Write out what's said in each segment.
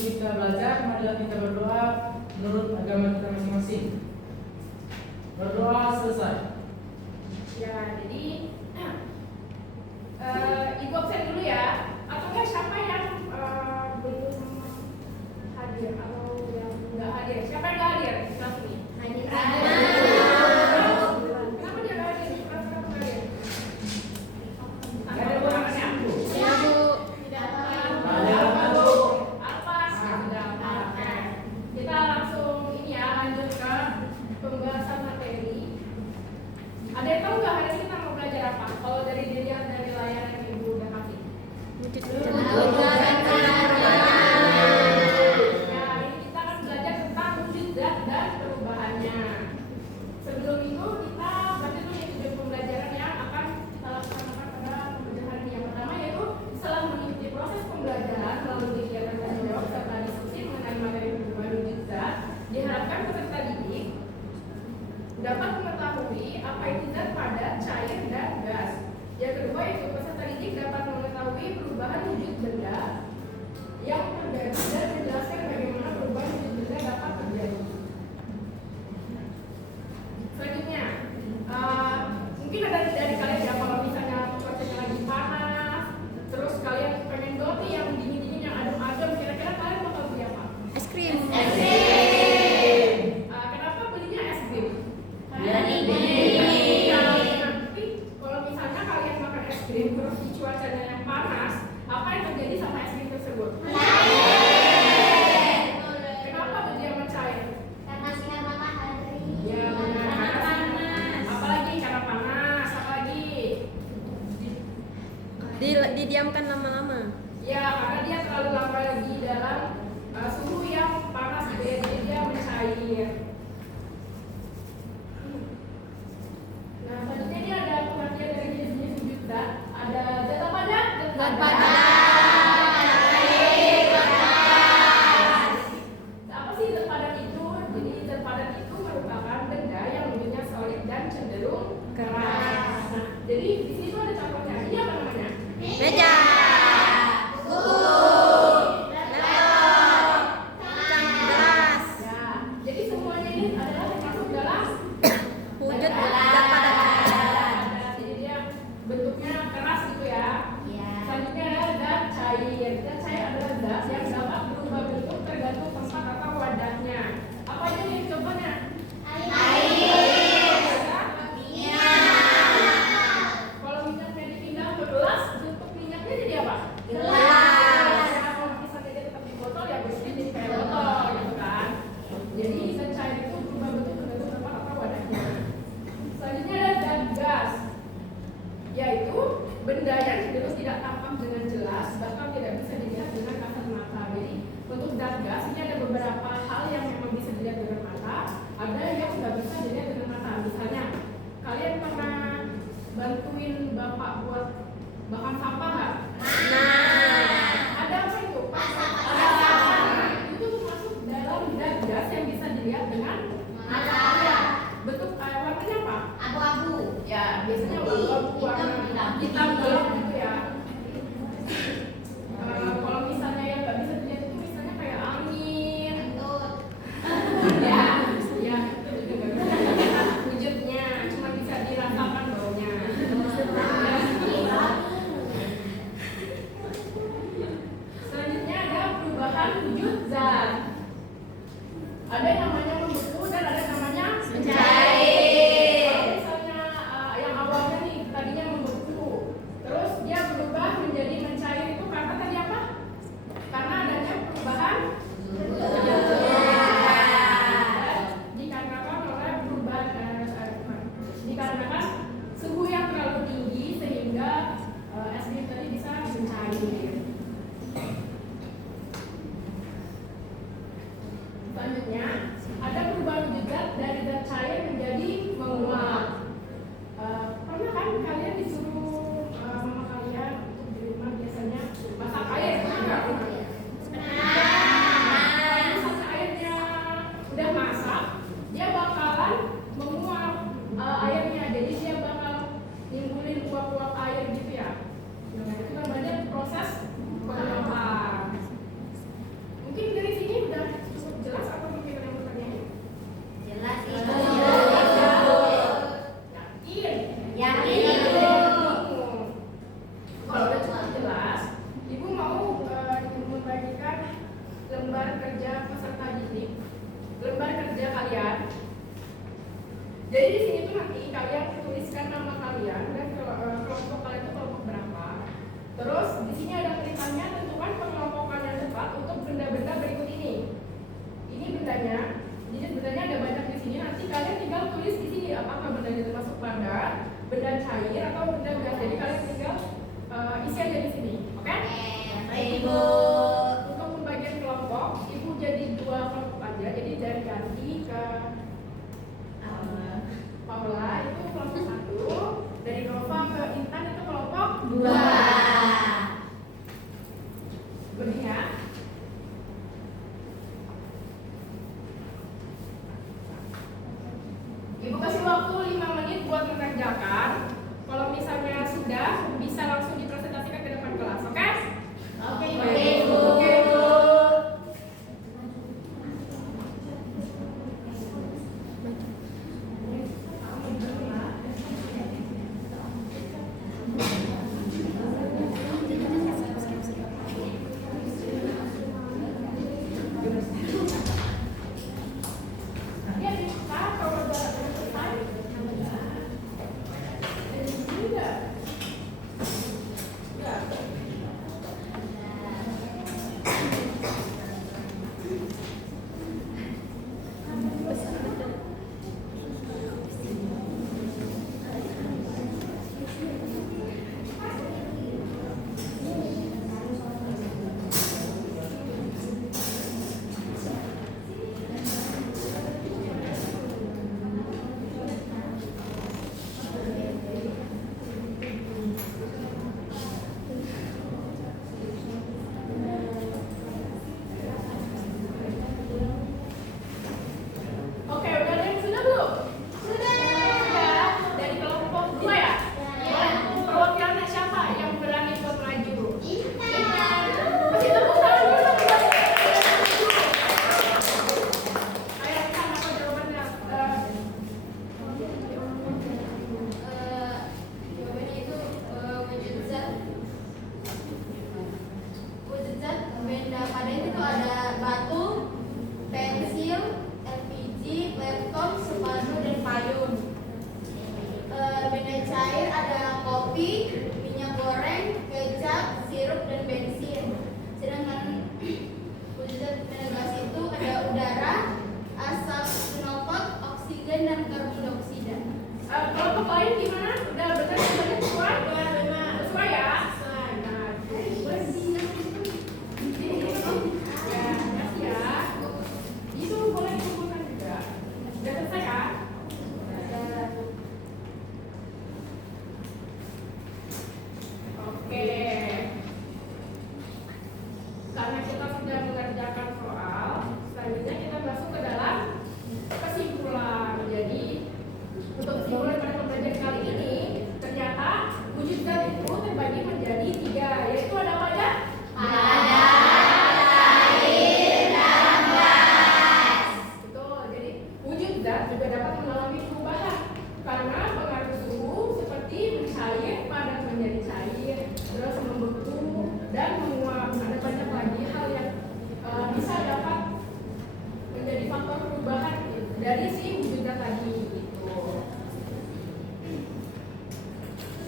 kita belajar, marilah kita berdoa menurut agama kita masing-masing. Berdoa selesai. Ya, jadi Ibu absen dulu ya. Atau enggak siapa yang belum hadir atau yang enggak hadir? Siapa yang enggak hadir di kelas ini? Hadir. Kenapa dia enggak hadir? Kenapa enggak hadir? Ada orangnya. Ya, Bu. Apa? Oke. Kita langsung ini ya, lanjut ke pembahasan materi. Ada yang tahu nggak hari ini kita mau belajar apa? Kalau dari dilihat dari layar yang Ibu udah kasih. Ya, ini kita akan belajar tentang wujud zat dan perubahannya. Sebelum itu kita baca dulu nih pembelajaran yang akan kita laksanakan pada pembelajaran hari ini. Yang pertama yaitu setelah mengikuti proses pembelajaran melalui kegiatan tanya jawab serta diskusi mengenai materi perubahan wujud zat, diharapkan peserta didik dapat mengetahui apa itu zat padat, cair, dan gas. Yang kedua yaitu peserta didik dapat mengetahui perubahan wujud benda yang terjadi dan menjelaskan bagaimana perubahan wujud benda dapat terjadi. Selanjutnya, mungkin ada dari kalian ya kalau misalnya cuacanya lagi panas, terus kalian pengen roti yang dingin-dingin yang adem-adem, kira-kira kalian bakal beli apa? Es krim. Kenapa belinya es krim? Ya, Nanti kalau misalnya kalian makan es krim terus di cuacanya yang panas, apa yang terjadi sama es krim tersebut? Kenapa dia mencair? Ya, panas. Apalagi karena panas, apalagi? Didiamkan lama-lama. Ya, karena dia terlalu lama di dalam suhu yang panas gitu ya, jadi dia mencair. Nah, selanjutnya ini ada pengertian dari jenis-jenis wujud zat. Ada zat apa aja? Zat padat. Apa sih zat padat itu? Jadi zat padat itu merupakan benda yang wujudnya solid dan cenderung keras. Nah, jadi di sini tuh ada contohnya. Ini apa namanya? Meja. Gelas. Ya, jadi semuanya ini adalah termasuk dalam Wujud zat zat padat. Jadi dia bentuknya keras gitu ya. Selanjutnya adalah zat cair. Zat cair adalah zat yang dapat berubah bentuk tergantung tempat atau wadahnya. Apa aja nih contohnya? Kalau minyaknya dipindah ke gelas, bentuk minyaknya jadi apa? Kalau misalnya dia tetap di botol, ya bentuknya jadi kayak botol gitu kan. Jadi zat cair itu berubah bentuk tergantung tempat atau wadahnya. Selanjutnya ada zat gas, yaitu benda yang cenderung tidak tampak dengan jelas, bahkan tidak bisa dilihat dengan kasat mata. Jadi untuk zat gas ini ada beberapa hal yang memang bisa dilihat dengan mata, ada yang nggak bisa dilihat dengan mata. Misalnya kalian pernah bantuin bapak buat bakar sampah nggak? Ada apa itu? Nah, itu masuk dalam zat gas yang bisa dilihat dengan mata. Ya, bentuk warnanya apa? Ya, biasanya abu-abu warna hitam gelap gitu ya. Kalau misalnya yang nggak bisa dilihat itu misalnya kayak angin. Ya, ya itu juga nggak bisa dilihat wujudnya, cuma bisa dirasakan baunya. Selanjutnya ada perubahan wujud zat. Ada yang namanya membeku dan ada yang namanya mencair. Kalau misalnya yang awalnya nih tadinya membeku, terus dia berubah menjadi mencair itu karena tadi apa? Karena adanya perubahan wujud zat. Dikarenakan oleh perubahan dikarenakan suhu yang terlalu tinggi sehingga es krim tadi bisa mencair. Selanjutnya Untuk pembagian kelompok, ibu jadi 2 kelompok aja. Jadi dari Ganti ke Paula itu kelompok 1, dari Nova ke Intan itu kelompok 2. Benih ya. Ibu kasih waktu 5 menit buat mengerjakan. Kalau misalnya sudah, bisa langsung dipresentasikan ke depan kelas, oke? Oke, Bu. Oke, Bu. Ya, bisa. Kalau udah selesai. Tidak. Ya. Oke, udah ada yang sudah belum? Sudah. Dari kelompok 2 ya? Boleh. Perwakilannya siapa yang berani buat maju? Masih tepuk tangan dulu dong, buat ayo, Intan, apa jawabannya? Jawabannya itu wujud zat. Wujud zat benda pada itu tuh ada batu, pensil, LPG, laptop, sepatu, dan payung. Benda cair ada kopi, minyak goreng, kecap, sirup, dan bensin. Sedangkan wujud zat benda gas itu ada udara, asap knalpot, oksigen, dan karbon dioksida. Kelompok lain gimana? Udah benar jawabannya sesuai? Sesuai ya? Nah, boleh sini. Ya, kasih ya. Itu boleh dikumpulkan juga. Udah selesai ya? Oke. Karena kita sudah mengerjakan soal, selanjutnya kita masuk ke dalam kesimpulan. Jadi, untuk kesimpulan pada pembelajaran kali ini, ternyata wujud zat itu terbagi menjadi 3, yaitu ada apa aja? Betul, jadi wujud zat juga dapat mengalami perubahan karena pengaruh suhu seperti mencair, padat menjadi cair, terus membeku dan menguap. Ada banyak lagi hal yang bisa dapat menjadi faktor perubahan dari si wujud zat tadi gitu.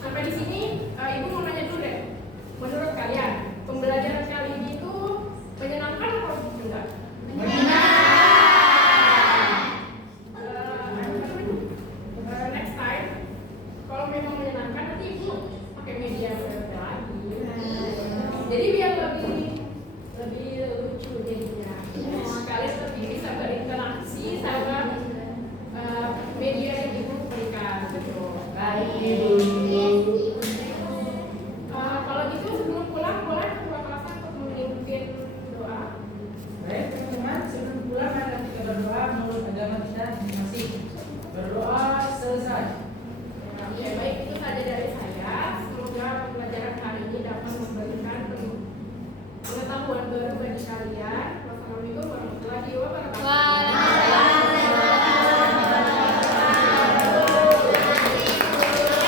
Sampai di sini, ibu mau nanya dulu deh. Menurut kalian, pembelajaran kali ini itu menyenangkan atau enggak? Next time, kalau memang menyenangkan nanti ibu pakai media lagi. Jadi biar lebih